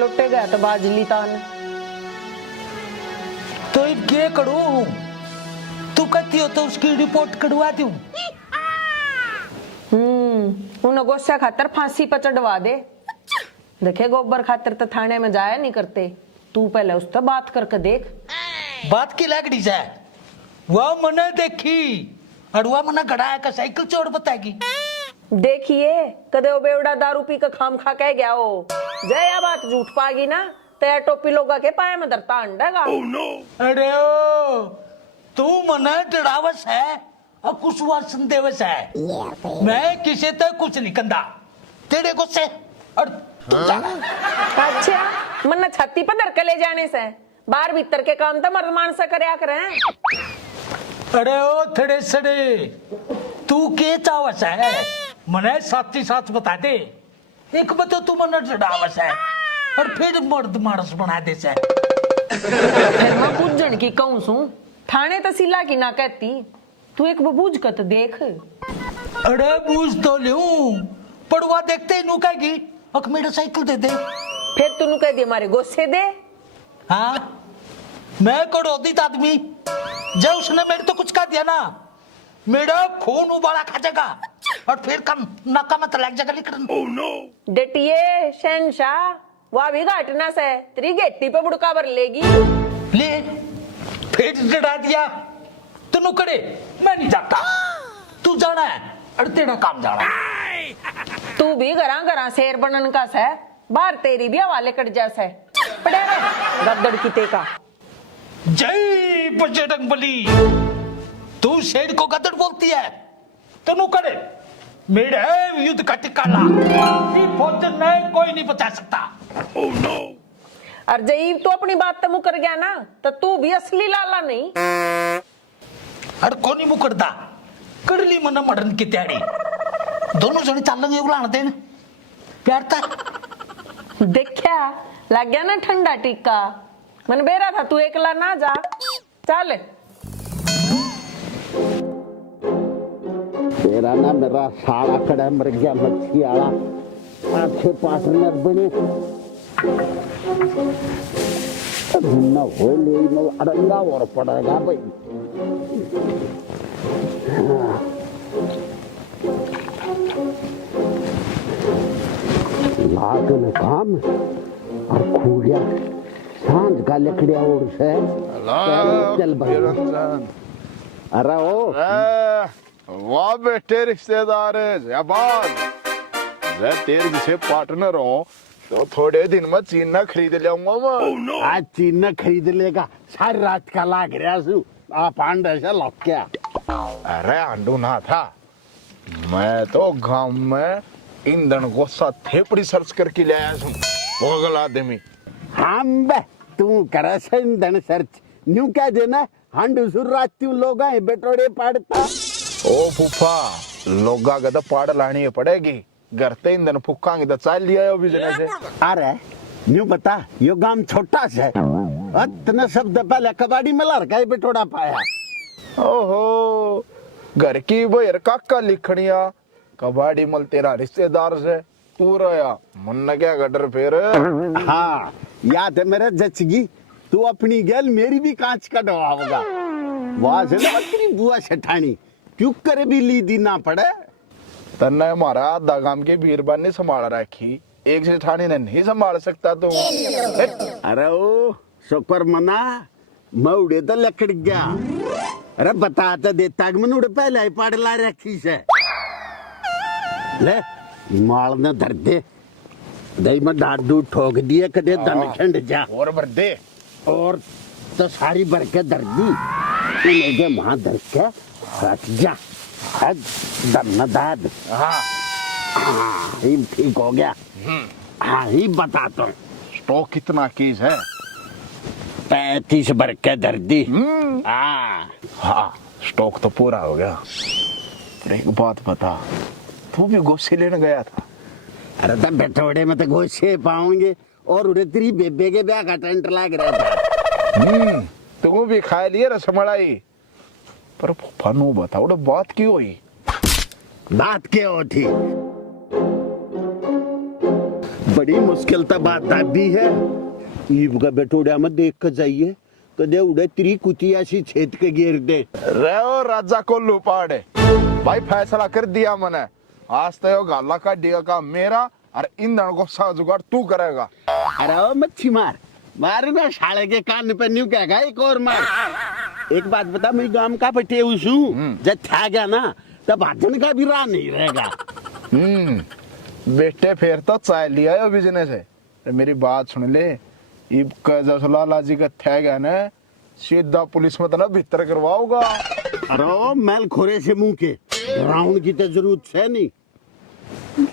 लुटे गया तो बाजली तान। तो ये करूं? तू कहती हो तो उसकी रिपोर्ट करवा दूं। उन्हें गुस्सा खातर फांसी पर चढ़वा दे। देखे गोबर खातर तो थाने में जाया नहीं करते। तू पहले उससे बात करके देख। बात की लगड़ी है वह मने देखी और वह मना गड़ा का साइकिल चोर बताएगी। देखिए कदे वो बेवड़ा दारू पी के खाम खा कह गया हो जया बात झूठ पागी ना तो टोपी लोगा के पाए में दरता अंडेगा। अरे ओ तू मना डरावस है और कुछ वासन देवस है। मैं किसी तक कुछ नहीं कंदा तेरे गुस्से और तू जा। अच्छा मन छाती पर धर के ले जाने से बाहर भीतर के काम तो मर्द मानसा करया करें। अरे ओ थड़े सड़े तू के चावस है मने साथी साथ बता दे। एक बतो तू मना डरावस है और फिर मर्द मानस बना दे से। फिर मैं पूजन की कहूं सू थाने तहसीला की ना कहती तू एक बबूझ कर तो देख। अरे बूझ तो लूं पड़वा देखते ही नू कहेगी अक मेरा साइकिल दे दे। फिर तू कह दे हमारे गुस्से दे। हाँ मैं करोदित आदमी जब उसने मेरे तो कुछ कह दिया ना मेरा खून उबाला खा जाएगा और फिर कम नाका मत लग जाएगा लिखन। डटिए शहनशाह वह भी घाटना से तेरी गेटी पे बुड़का भर लेगी। ले फिर डरा दिया तू करे मैं नहीं जाता तू जाना है और तेरा काम जाना है। तू भी घरा घरा शेर बनन का से बाहर तेरी भी हवाले कट जैसे पड़े रहे गद्दड़ की तेका। जय बजरंग बली तू शेर को गदड़ बोलती है तू करे मेरे युद्ध का टिकाला फौजन में कोई नहीं बचा सकता। और जईब तू अपनी बात तो मुकर गया ना तो तू भी असली लाला नहीं। अरे कोनी मुकरदा करली मना मडन की तैयारी दोनों जने चालेंगे उलाण देन प्यार था। देखा लग गया ना ठंडा टिक्का मन बेरा था तू एकला ना जा चल। तेरा ना मेरा साला कड़ा मर गया मच्छी आला अच्छे पार्टनर बने ना हो ले ना अड़ंगा और पड़ेगा भाई। लागन काम और खूलिया सांझ का लकड़िया उड़ से चल भाई। अरे ओ वाह बेटे रिश्तेदार तेरे जिसे पार्टनर हो तो थोड़े दिन में चीना खरीद लाऊंगा मैं। आज चीना खरीद लेगा सारी रात का लाग रहा सु आप अंडा से लग क्या। अरे अंडू ना था मैं तो गांव में ईंधन को थेपड़ी सर्च करके ले आया हूँ पागल आदमी। हम बे तू करे ईंधन सर्च न्यू क्या देना हंडू सुर रात लोग बेटोड़े पड़ता। ओ फूफा लोगा का तो पाड़ लानी पड़ेगी घर ते ईंधन फूकांगे तो चल लिया बिजनेस है। अरे न्यू बता यो गांव छोटा सा है इतने शब्द पहले कबाड़ी में लड़का बेटोड़ा पाया। ओहो घर की बोयर काका लिखनिया कबाड़ी मल तेरा रिश्तेदार से तू रहा मन क्या गडर फिर। हाँ याद है मेरे जचगी तू अपनी गैल मेरी भी कांच का डवाओगा वहां से ना तेरी बुआ सेठानी क्यों करे भी ली दी ना पड़े। तन्ने हमारा आधा गांव की बीरबान ने संभाल रखी एक सेठानी ने नहीं संभाल सकता तू। अरे ओ शुक्र मना मैं उड़े तो लकड़ गया। अरे बता तो देता मन उड़े पहले ही पाड़ ला रखी से ले माल ने धर दे दही में डाट दूध ठोक दिए कदे दन खंड जा और भर दे और तो सारी भर के धर दी उन्हें वहां धर के रख जा दम दाद। हाँ ये ठीक हो गया। हाँ ही बताता हूँ स्टॉक कितना कीज है 35 भर के धर दी। हाँ स्टॉक तो पूरा हो गया। पर एक बात बता तू भी गोशी लेने गया था। अरे तब बेटोड़े में तो गोशे पाऊंगे और उड़े तेरी बेबे के ब्याह का टेंट लग रहा था। तू भी खा लिए रसमलाई पर फनू बताओ बात क्यों हुई। बात क्या हो थी बड़ी मुश्किल तो बात दादी है। ईब का बेटोड़ा में देख कर जाइए कदे उड़े तेरी कुतिया सी छेद के गिर दे। रहो राजा को लुपाड़े भाई, फैसला कर दिया मैंने। आज तो यो गाला का दिया का मेरा और ईंधन को सा जुगाड़ तू करेगा। अरे ओ मच्छी मार ना साले के कान पे न्यू क्या एक और मार। एक बात बता, मेरी गांव का पटे उसू जब था गया ना तब भाजन का भी राह नहीं रहेगा। बेटे फिर तो चाय लिया है बिजनेस है। तो मेरी बात सुन ले, इब का जसलाला जी का थे गया ना सीधा पुलिस में तो ना भीतर करवाओगा। अरे ओ मैल खोरे से मुंह के राउंड की तो जरूरत है नहीं।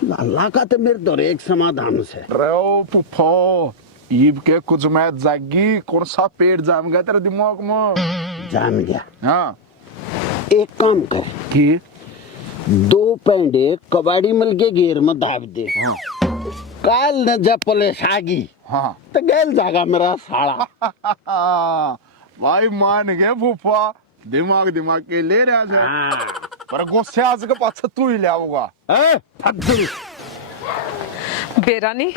लाला का तो मेरे दौरे एक समाधान से। रहो पुप्पो, ईब के कुछ मैच जागी कौन सा पेट जाम गया तेरे दिमाग में। जान गया। हाँ एक काम कर कि 2 पेंडे कबाड़ी मल के घेर में दाब दे। काल न जब पुलिस आगी हाँ तो गैल जागा मेरा साला। भाई मान गए फूफा, दिमाग के ले रहा है। पर गुस्से आज के पास तू ही ले आओगा। बेरानी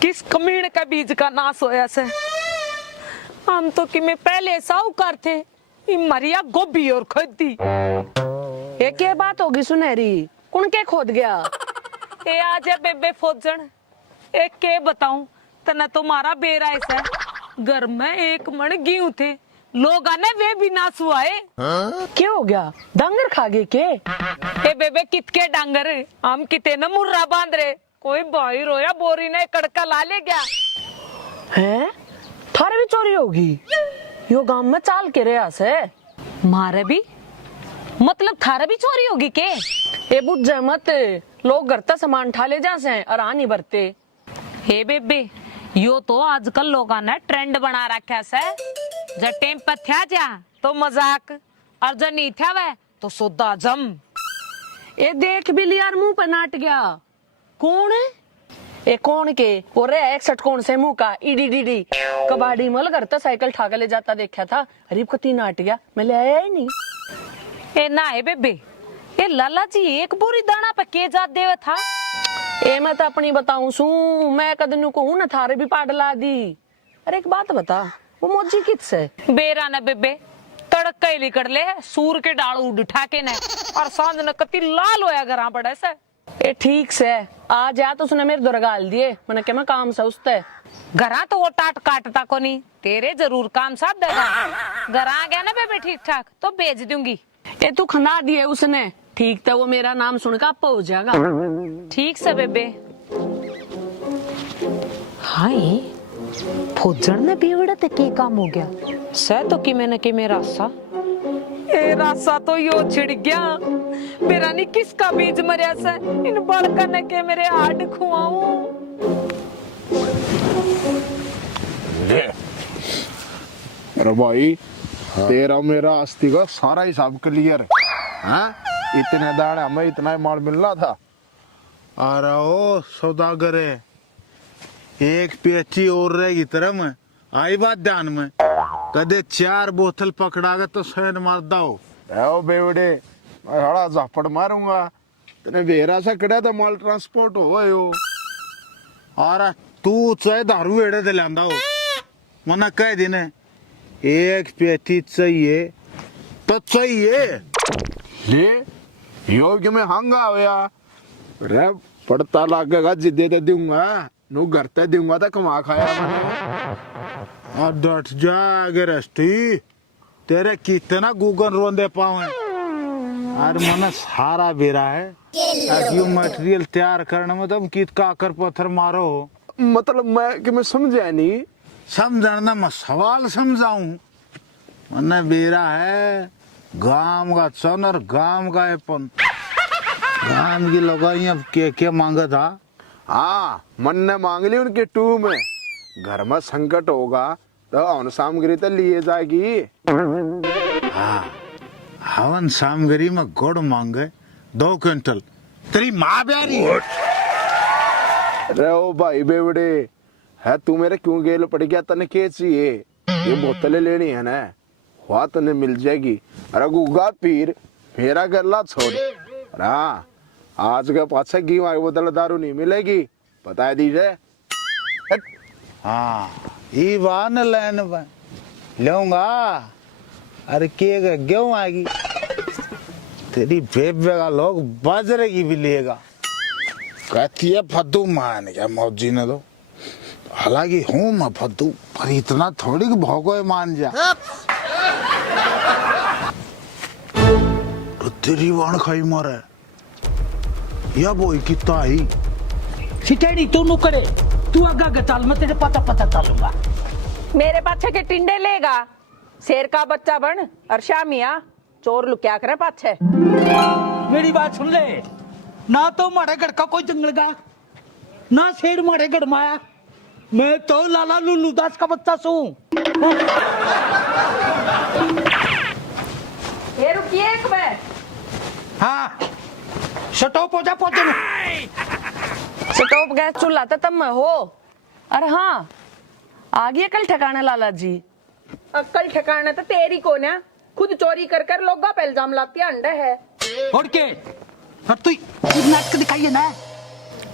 किस कमीण का बीज का नाश होया से। हम तो कि में पहले साहूकार थे, मरिया गोभी और खोदी। ये क्या बात होगी सुनहरी, कौन के खोद गया? ए आज है बेबे फौजन, एक के बताऊं तना तुम्हारा बेरा ऐसा। घर में 1 मन गेहूं थे, लोग आने वे भी नाश हुआ है। क्या हो गया? डांगर खा गए के? ए बेबे कितके डांगर, हम किते न मुर्रा बांध रहे। कोई भाई रोया बोरी ने कड़का ला ले गया। हैं? थारे भी चोरी होगी? यो गांव में चाल के रहा से। मारे भी मतलब थारा भी चोरी होगी के? ए बुझ जाए मत, लोग घर तक सामान ठा ले जा से और आ नहीं भरते। हे बेबे, यो तो आजकल लोगों ने ट्रेंड बना रखा से। जब टेम पर थया जा तो मजाक, और जब नहीं थया वह तो सोदा जम। ए देख भी लिया, मुंह पर नाट गया। कौन है? ए कौन के? वो रे 61 कौन से मुंह का ईडी कबाड़ी मल घर तक साइकिल ठा के ले जाता देखा था। अरीब को 3 नाट गया, मैं ले आया ही नहीं। ए ना है बेबे, ये लाला जी 1 बोरी दाना पे के जात देवे था। ए मैं तो अपनी बताऊं सू, मैं कदनू को हूं ना थारे भी पाडला दी। अरे एक बात बता, वो मोजी किस है? बेरा न बेबे तड़क ही लिकड़ ले, सूर के डाल उड़ उठा के ने, और सांझ न कति लाल होया घरा पड़े से। ए ठीक से आ जा, तो उसने मेरे दुर्गाल दिए, मैंने क्या मैं काम से उसते घरा तो वो टाट काटता को नहीं, तेरे जरूर काम साथ देगा। घर आ गया ना बेबे ठीक ठाक तो भेज दूंगी। ए तू खंदा दिए उसने, ठीक था वो मेरा नाम सुनकर आपा हो जाएगा। ठीक से बेबे। हाय फौजन ने बेवड़ा ते के काम हो गया सह तो कि मैंने के मेरा रासा। ए रासा तो यो छिड़ गया। मेरा नहीं किसका बीज मरिया से, इन बड़का ने के मेरे हाड खुआऊं। अरे भाई तेरा मेरा अस्थि का सारा हिसाब क्लियर है। हाँ? इतने दाने हमें इतना ही माल मिल रहा था। अरे ओ सौदागर है, एक पेची और रहेगी तरह में आई बात ध्यान में। कदे 4 बोतल पकड़ा गए तो सैन मार दाओ। ओ बेवड़े, मैं हड़ा झापड़ मारूंगा। तेने बेरा से कड़ा तो माल ट्रांसपोर्ट हो हो। और तू चाहे दारू एड़े दे लांदा हो, मना कह देने 1 पेटी चाहिए तो चाहिए। ले योग्य में हंगा होया। रे पड़ता लागेगा जिद्दे दे दूंगा, नु घर ते दूंगा तो कमा खाया मैंने। और डट जागे रस्ती, तेरे कितना गूगल रोंदे पावे। और मन सारा बेरा है क्यों मटेरियल तैयार करने में तुम कित का आकर पत्थर मारो हो। मतलब मैं समझा नहीं। समझाना मैं सवाल समझाऊं। मन बेरा है गांव का चन और गांव का अपन। गांव की लोग अब के मांगा था। हाँ मन ने मांग ली उनके 2 में। घर में संकट होगा तो अवन सामग्री तो लिए जाएगी। हाँ हवन सामग्री में गुड़ मांगे 2 क्विंटल। तेरी माँ प्यारी है। अरे ओ भाई बेवड़े है, तू मेरे क्यों गेल पड़ गया? तने के चाहिए? ये बोतलें लेनी है ना, हुआ तने मिल जाएगी। अरे गुगा पीर फेरा गल्ला छोड़। हाँ आज के पास घी वाली बोतल दारू नहीं मिलेगी, बता दीजिए। हाँ ये वान लाइन में लूंगा। अरे के गेहूं आएगी तेरी बेबे का लोग बाजरे की भी लेगा। कहती है फद्दू मान गया मौजी ने तो। हालांकि हूं मैं फद्दू पर इतना थोड़ी कि भौगो मान जा। तो तेरी वाण खाई मारे या बोई कितना ही सिटेड़ी तू नु करे, तू आगा आगे चल, मैं तेरे पता पता चलूंगा। मेरे पाछे के टिंडे लेगा, शेर का बच्चा बन और शामिया चोर लुक्या करे पाछे। मेरी बात सुन ले, ना तो मारे गढ़ का कोई जंगल का, ना शेर मारे गढ़ माया। मैं तो लाला लुल्लू दास का बच्चा सू। ये रुकिए एक बार। हाँ शटोप हो जा पहुंचे। स्टोव गैस चूल्हा तो तब मैं हो। अरे हाँ आ गया कल ठिकाने लाला जी। अक्कल ठिकाना तो तेरी को ना, खुद चोरी कर कर लोग पे इल्जाम लाती अंडे है। और के और तू नाटक दिखाइए ना।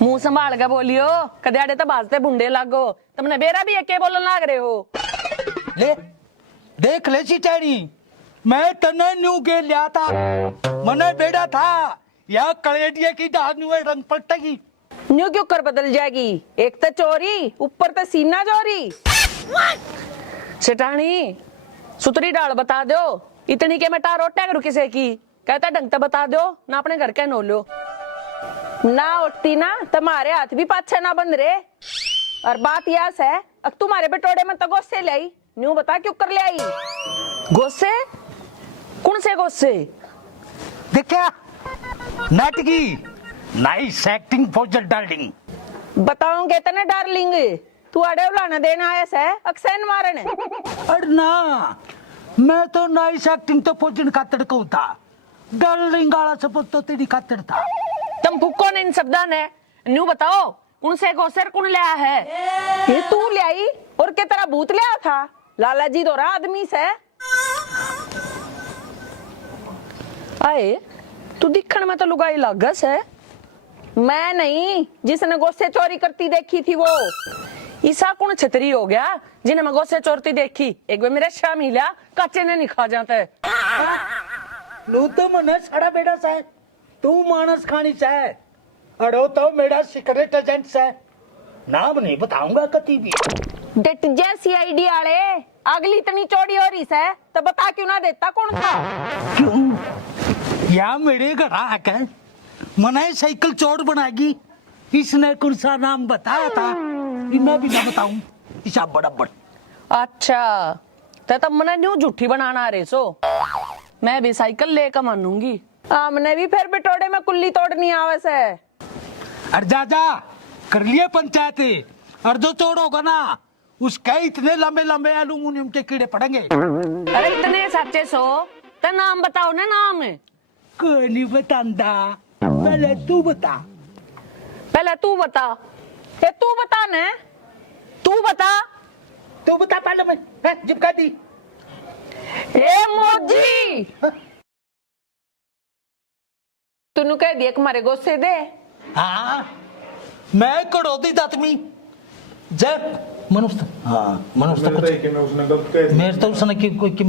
मुंह संभाल के बोलियो, कदे तो बाजते बुंडे लागो। तुमने बेरा भी एक बोलन लाग रहे हो। ले देख ले सिटेड़ी, मैं तने न्यू के लिया था, मने बेड़ा था या कलेडिया की डानू रंग पलटेगी। न्यू क्यों कर बदल जाएगी, एक तो चोरी ऊपर तो सीना चोरी। सेठानी सुतरी डाल बता दो, इतनी के मैं टारो टैग किसे की कहता ढंग से बता दो ना, अपने घर के नो लो ना उठती ना तुम्हारे हाथ भी पाछे ना बंद रहे। और बात यह है अब तुम्हारे बेटोड़े में तो गोस्से ले आई, न्यू बता क्यों कर ले आई। गोस्से कौन से गोस्से? देखा नाटकी नाइस एक्टिंग फॉर डार्लिंग। बताओगे तने डार्लिंग, तू अड़े उलाना देना आया से अक्सैन मारने। अरे ना, मैं तो नाइस एक्टिंग तो पोजन खातर को था, डार्लिंग गाला सपोज तो तेरी खातर था। तुम फुक्को ने इन शब्दा ने न्यू बताओ उनसे गोसेर कौन ले आया है? ये तू ले आई और के तरह भूत ले आया था? लाला जी दोरा आदमी से आए तू दिखण में तो लुगाई लागस है। मैं नहीं, जिसने गोसे चोरी करती देखी थी वो। ईसा कौन छतरी हो गया जिन्हें मैं गोसे चोरती देखी? एक बार मेरे शामी लिया कच्चे ने नहीं खा जाते। नू तो मने साड़ा बेड़ा से, तू मानस खानी से, अड़ो तो मेरा सीक्रेट एजेंट से, नाम नहीं बताऊंगा कती भी। डेट जैसी आईडी आले अगली इतनी चोरी हो रही है तो बता क्यों ना देता कौन था? क्यों या मेरे घर आके मने साइकिल चोर बनाएगी, इसने कौन सा नाम बताया था, मैं भी ना बताऊं हिसाब बराबर। अच्छा तो तब मैंने न्यू झूठी बनाना रहे सो, मैं भी साइकिल लेकर मानूंगी। हमने भी फिर बिटोड़े में कुल्ली तोड़नी आवे से। अरे जा कर लिए पंचायत, और जो चोर होगा ना उसके इतने लंबे लंबे एल्यूमिनियम के कीड़े पड़ेंगे। अरे इतने सच्चे सो तो नाम बताओ ना। नाम कोई नहीं बतांदा, पहले तू बता। पहले तू बता। ये तू बता ने, तू बता। तू बता पहले, मैं जिपका दी। ए मोजी तूने कह दिया हमारे गोस्से दे। हाँ मैं कड़ोदी दातमी जब मनुष्य, हाँ मनुष्य कुछ मेरे तो उसने की कोई की।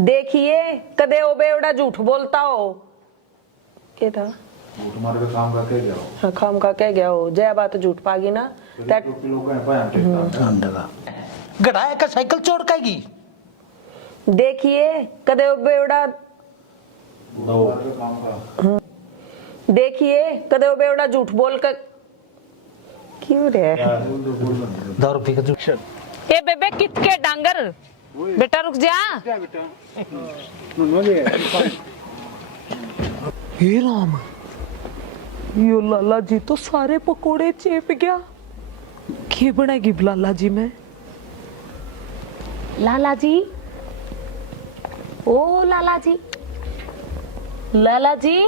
देखिए कदे ओ बेवड़ा झूठ बोलता हो। क्या था? तुम्हारे को काम का कह गया हो। हाँ खाम का कह गया हो, जय बात झूठ पागी ना तट गड़ाया का साइकिल चोर कागी। देखिए कदे ओ बेवड़ा, देखिए कदे ओ बेवड़ा झूठ बोल कर क्यों रे? 10 रुपये का जूस। ए बेबे कित के डांगर, बेटा रुक जा। हे राम, यो लाला जी तो सारे पकोड़े चेप गया। क्या बनेगी लाला जी में? लाला जी, ओ लाला जी, लाला जी।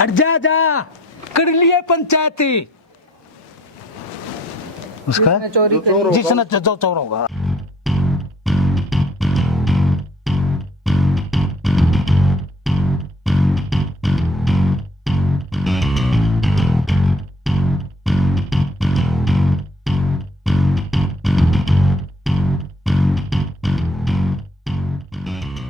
अरे जा कर लिए पंचायती उसका जिसने चोर होगा।